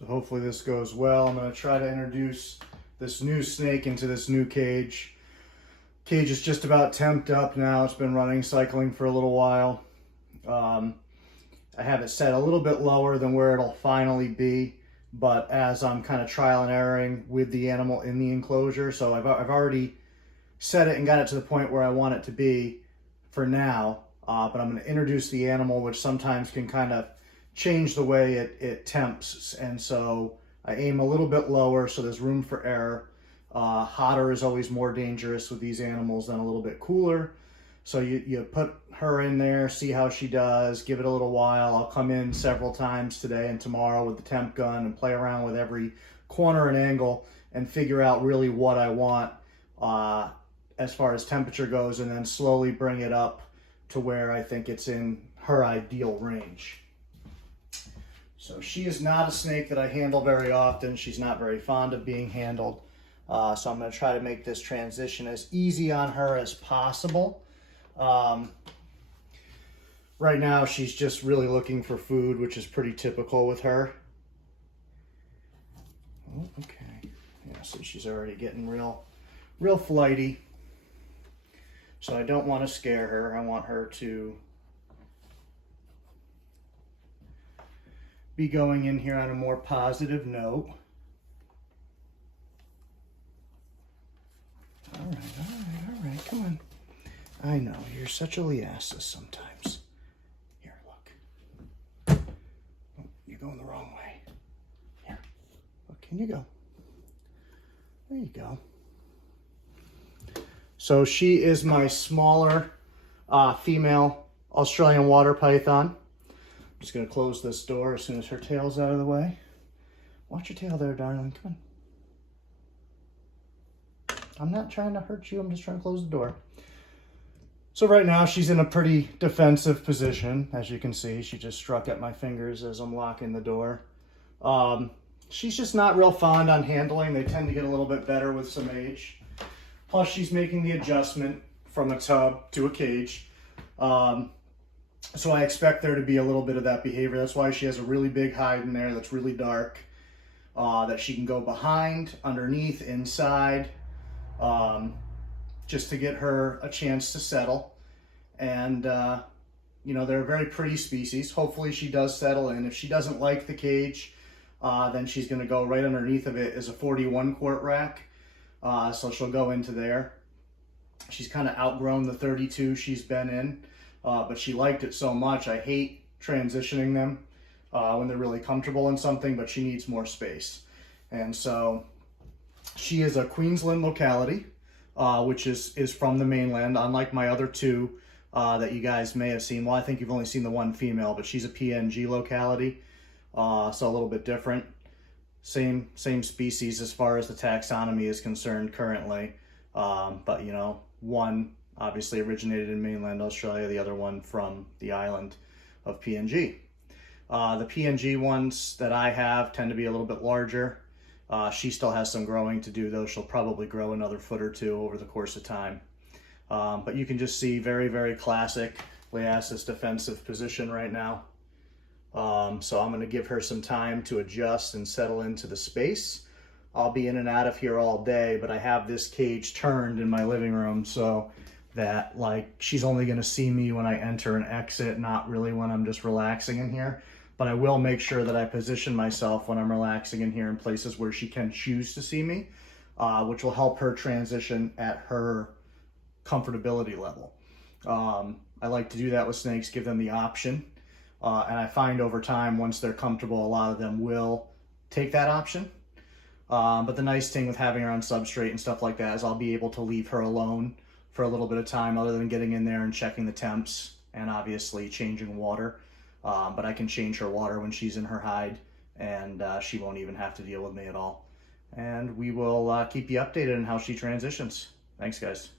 So hopefully this goes well. I'm going to try to introduce this new snake into this new cage. Cage is just about temped up now. It's been running, cycling for a little while. I have it set a little bit lower than where it'll finally be, but as I'm kind of trial and erroring with the animal in the enclosure, so I've already set it and got it to the point where I want it to be for now, but I'm going to introduce the animal, which sometimes can kind of change the way it tempts, and so I aim a little bit lower so there's room for error. Hotter is always more dangerous with these animals than a little bit cooler. So you put her in there, see how she does, give it a little while. I'll come in several times today and tomorrow with the temp gun and play around with every corner and angle and figure out really what I want as far as temperature goes, and then slowly bring it up to where I think it's in her ideal range. So she is not a snake that I handle very often. She's not very fond of being handled. So I'm going to try to make this transition as easy on her as possible. Right now she's just really looking for food, which is pretty typical with her. Oh, okay. Yeah, so she's already getting real flighty. So I don't want to scare her. I want her to be going in here on a more positive note. All right, come on. I know, you're such a Liasis sometimes. Here, look. Oh, you're going the wrong way. Here, look, can you go? There you go. So she is my smaller female Australian water python. I'm just gonna close this door as soon as her tail's out of the way. Watch your tail there, darling, come on. I'm not trying to hurt you, I'm just trying to close the door. So right now she's in a pretty defensive position. As you can see, she just struck at my fingers as I'm locking the door. She's just not real fond on handling. They tend to get a little bit better with some age. Plus she's making the adjustment from a tub to a cage. So I expect there to be a little bit of that behavior. That's why she has a really big hide in there that's really dark, that she can go behind, underneath, inside, just to get her a chance to settle. And, you know, they're a very pretty species. Hopefully she does settle in. If she doesn't like the cage, then she's going to go right underneath of it is a 41 quart rack. So she'll go into there. She's kind of outgrown the 32 she's been in, but she liked it so much. I hate transitioning them when they're really comfortable in something, but she needs more space. And so she is a Queensland locality, which is from the mainland, unlike my other two that you guys may have seen. Well, I think you've only seen the one female, but she's a PNG locality, so a little bit different. Same species as far as the taxonomy is concerned currently, but you know, one obviously originated in mainland Australia, the other one from the island of PNG. The PNG ones that I have tend to be a little bit larger. She still has some growing to do, though. She'll probably grow another foot or two over the course of time. But you can just see very classic Liasis defensive position right now. So I'm going to give her some time to adjust and settle into the space. I'll be in and out of here all day, but I have this cage turned in my living room so that like she's only going to see me when I enter and exit, not really when I'm just relaxing in here. But I will make sure that I position myself when I'm relaxing in here in places where she can choose to see me, which will help her transition at her comfortability level. I like to do that with snakes, give them the option. And I find over time, once they're comfortable, a lot of them will take that option. But the nice thing with having her on substrate and stuff like that is I'll be able to leave her alone for a little bit of time other than getting in there and checking the temps and obviously changing water. But I can change her water when she's in her hide, and she won't even have to deal with me at all. And we will keep you updated on how she transitions. Thanks, guys.